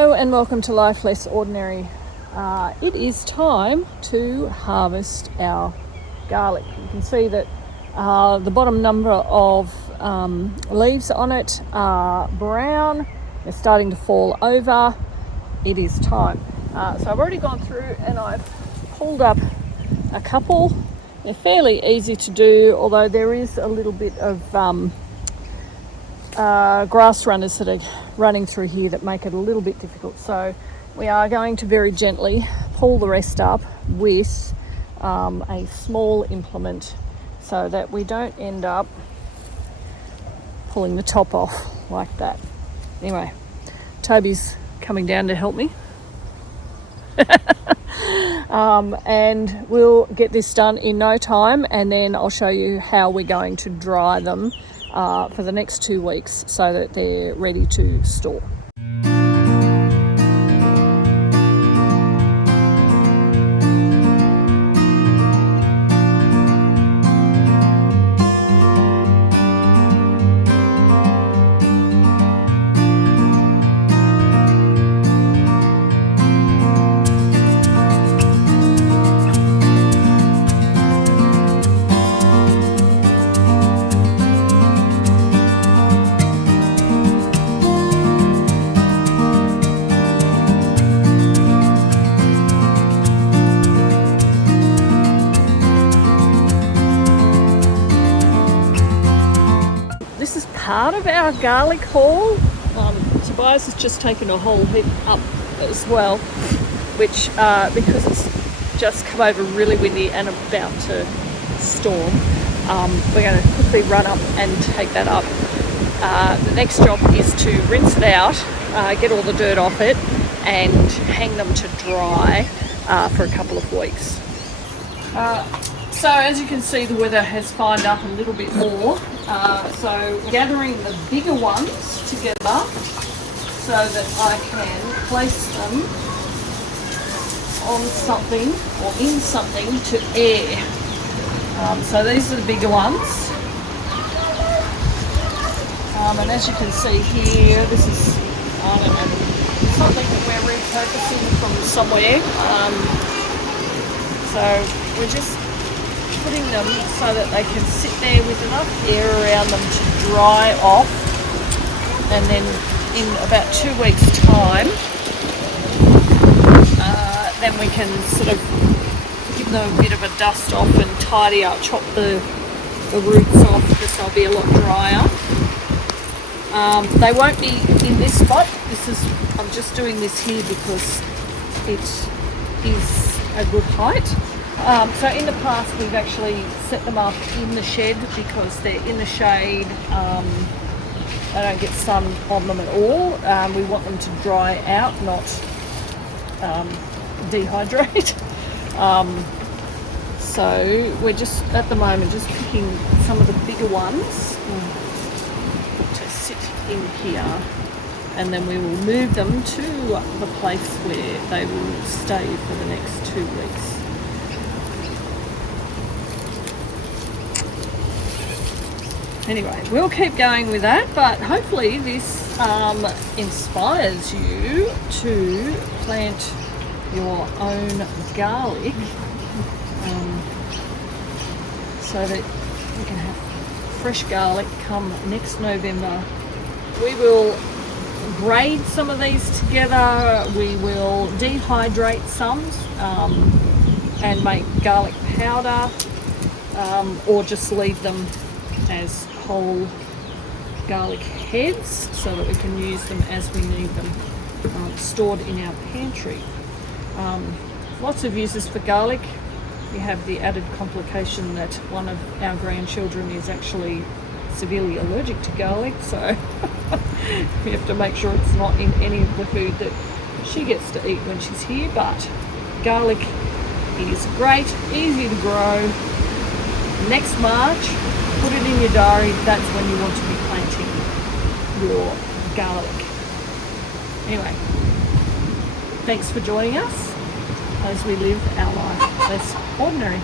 Hello and welcome to Life Less Ordinary. It is time to harvest our garlic. You can see that the bottom number of leaves on it are brown. They're starting to fall over. It is time. So I've already gone through and I've pulled up a couple. They're fairly easy to do, although there is a little bit of grass runners that are running through here that make it a little bit difficult. So we are going to very gently pull the rest up with a small implement so that we don't end up pulling the top off like that. Anyway, Tobias coming down to help me. And we'll get this done in no time, and then I'll show you how we're going to dry them for the next 2 weeks so that they're ready to store. This is part of our garlic haul. Tobias has just taken a whole heap up as well, which because it's just come over really windy and about to storm, we're going to quickly run up and take that up. The next job is to rinse it out, get all the dirt off it, and hang them to dry for a couple of weeks. So as you can see, the weather has fined up a little bit more. So gathering the bigger ones together so that I can place them on something or in something to air. So these are the bigger ones. And as you can see here, this is, I don't know, something that we're repurposing from somewhere. So we're just putting them so that they can sit there with enough air around them to dry off, and then in about 2 weeks time then we can sort of give them a bit of a dust off and tidy up, chop the roots off because they'll be a lot drier. They won't be in this spot. I'm just doing this here because it is a good height. So in the past we've actually set them up in the shed because they're in the shade. They don't get sun on them at all. We want them to dry out, not dehydrate. So we're just at the moment just picking some of the bigger ones to sit in here, and then we will move them to the place where they will stay for the next 2 weeks. Anyway, we'll keep going with that, but hopefully this inspires you to plant your own garlic so that you can have fresh garlic come next November. We will grade some of these together. We will dehydrate some and make garlic powder, or just leave them as whole garlic heads so that we can use them as we need them, stored in our pantry. Lots of uses for garlic. We have the added complication that one of our grandchildren is actually severely allergic to garlic, so we have to make sure it's not in any of the food that she gets to eat when she's here. But garlic is great, easy to grow. Next March, put it in your diary, that's when you want to be planting your garlic. Anyway, thanks for joining us as we live our life less ordinary.